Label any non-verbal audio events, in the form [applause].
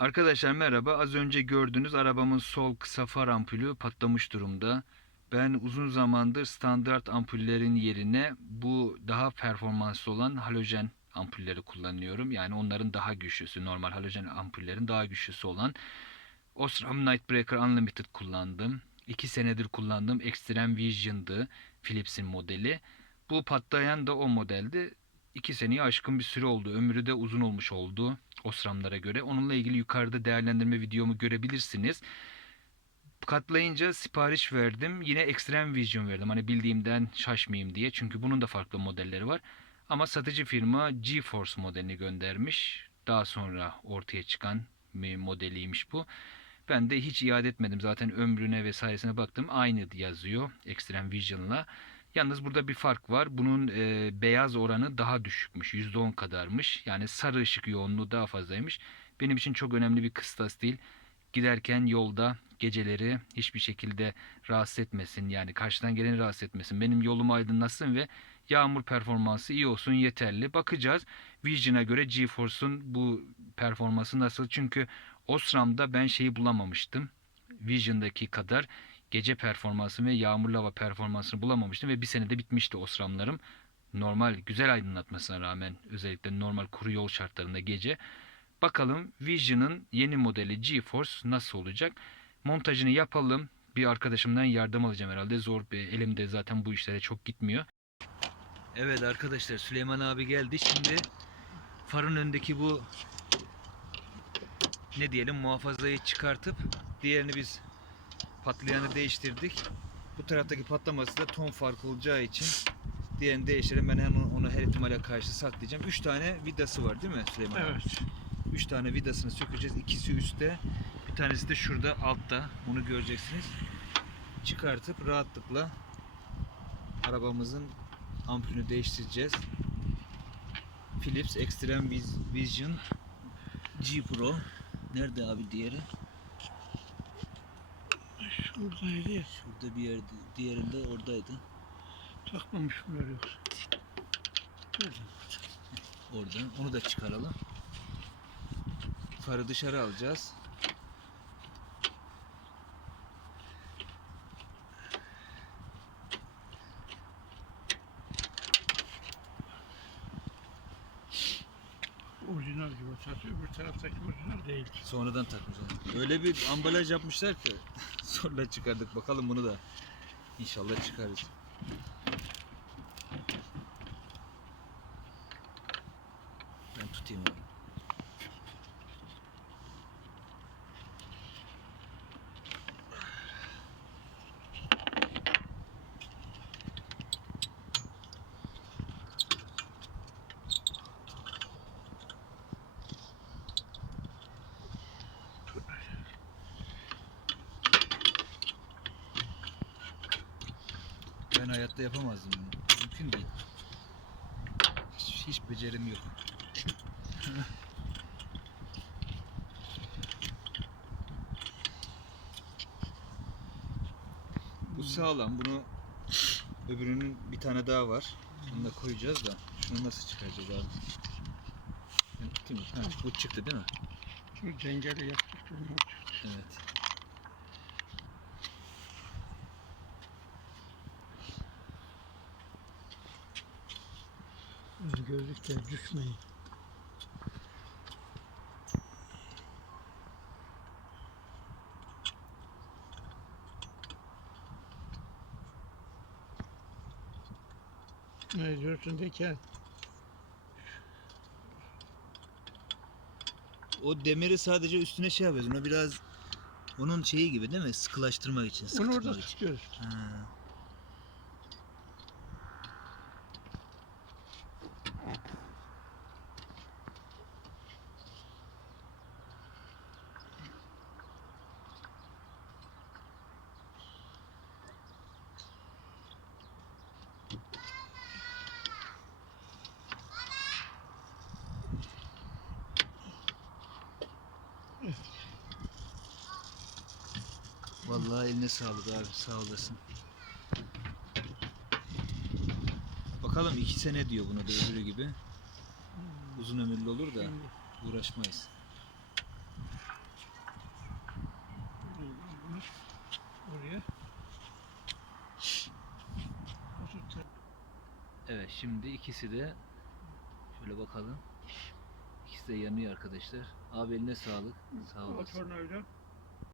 Arkadaşlar merhaba. Az önce gördüğünüz arabamın sol kısa far ampulü patlamış durumda. Ben uzun zamandır standart ampullerin yerine bu daha performanslı olan halojen ampulleri kullanıyorum. Yani onların daha güçlüsü, normal halojen ampullerin daha güçlüsü olan Osram Nightbreaker Unlimited kullandım. 2 senedir kullandığım Extreme Vision'dı Philips'in modeli. Bu patlayan da o modeldi. 2 seneyi aşkın bir süre oldu. Ömrü de uzun olmuş oldu. Osram'lara göre. Onunla ilgili yukarıda değerlendirme videomu görebilirsiniz. Katlayınca sipariş verdim. Yine Extreme Vision verdim. Hani bildiğimden şaşmayayım diye. Çünkü bunun da farklı modelleri var. Ama satıcı firma GeForce modelini göndermiş. Daha sonra ortaya çıkan modeliymiş bu. Ben de hiç iade etmedim. Zaten ömrüne vesairesine baktım. Aynı yazıyor Extreme Vision'la. Yalnız burada bir fark var. Bunun e, beyaz oranı daha düşükmüş. %10 kadarmış. Yani sarı ışık yoğunluğu daha fazlaymış. Benim için çok önemli bir kıstas değil. Giderken yolda geceleri hiçbir şekilde rahatsız etmesin. Yani karşıdan geleni rahatsız etmesin. Benim yolumu aydınlatsın ve yağmur performansı iyi olsun yeterli. Bakacağız. Vision'a göre GeForce'un bu performansı nasıl? Çünkü Osram'da ben şeyi bulamamıştım. Vision'daki kadar gece performansı ve yağmurlu hava performansını bulamamıştım ve bir senede bitmişti Osram'larım. Normal güzel aydınlatmasına rağmen özellikle normal kuru yol şartlarında gece. Bakalım Vision'ın yeni modeli GeForce nasıl olacak? Montajını yapalım. Bir arkadaşımdan yardım alacağım herhalde. Zor bir elimde zaten bu işlere çok gitmiyor. Evet arkadaşlar Süleyman abi geldi. Şimdi farın önündeki bu ne diyelim muhafazayı çıkartıp diğerini biz patlayanı değiştirdik. Bu taraftaki patlaması da ton farkı olacağı için diğerini değiştirelim. Ben hemen onu her ihtimale karşı saklayacağım. 3 tane vidası var değil mi Süleyman abi? Evet. 3 tane vidasını sökeceğiz. İkisi üstte. Bir tanesi de şurada altta. Onu göreceksiniz. Çıkartıp rahatlıkla arabamızın ampulünü değiştireceğiz. Philips Extreme Vis- Vision G Pro. Nerede abi diğeri? Şuradaydı ya. Şurada bir yerde. Diğerinde oradaydı. Takmamışım öyle yoksa. Böyle. Orada. Onu da çıkaralım. Farı dışarı alacağız. Orijinal gibi satıyor. Öbür taraftaki orijinal değil. Sonradan takmışlar. Öyle bir ambalaj yapmışlar ki [laughs] sonra çıkardık. Bakalım bunu da inşallah çıkarız. Ben tutayım abi. Ben hayatta yapamazdım bunu. Mümkün değil. Hiç, hiç becerim yok. [laughs] Bu sağlam. Bunu öbürünün bir tane daha var. Bunu da koyacağız da. Şunu nasıl çıkaracağız abi? Mı? Ha, bu çıktı değil mi? Şimdi dengeli yaptık. Evet. Gözlükler düşmeyin. Ne diyorsun Dekel? O demiri sadece üstüne şey yapıyorsun. O biraz onun şeyi gibi değil mi? Sıkılaştırmak için. Onu sıkı orada için. tutuyoruz. Ha. Vallahi eline sağlık abi sağ olasın. Bakalım iki sene diyor buna da öbürü gibi. Uzun ömürlü olur da uğraşmayız. Evet şimdi ikisi de şöyle babakalım. İkisi de yanıyor arkadaşlar. Abi eline sağlık. Sağ olasın.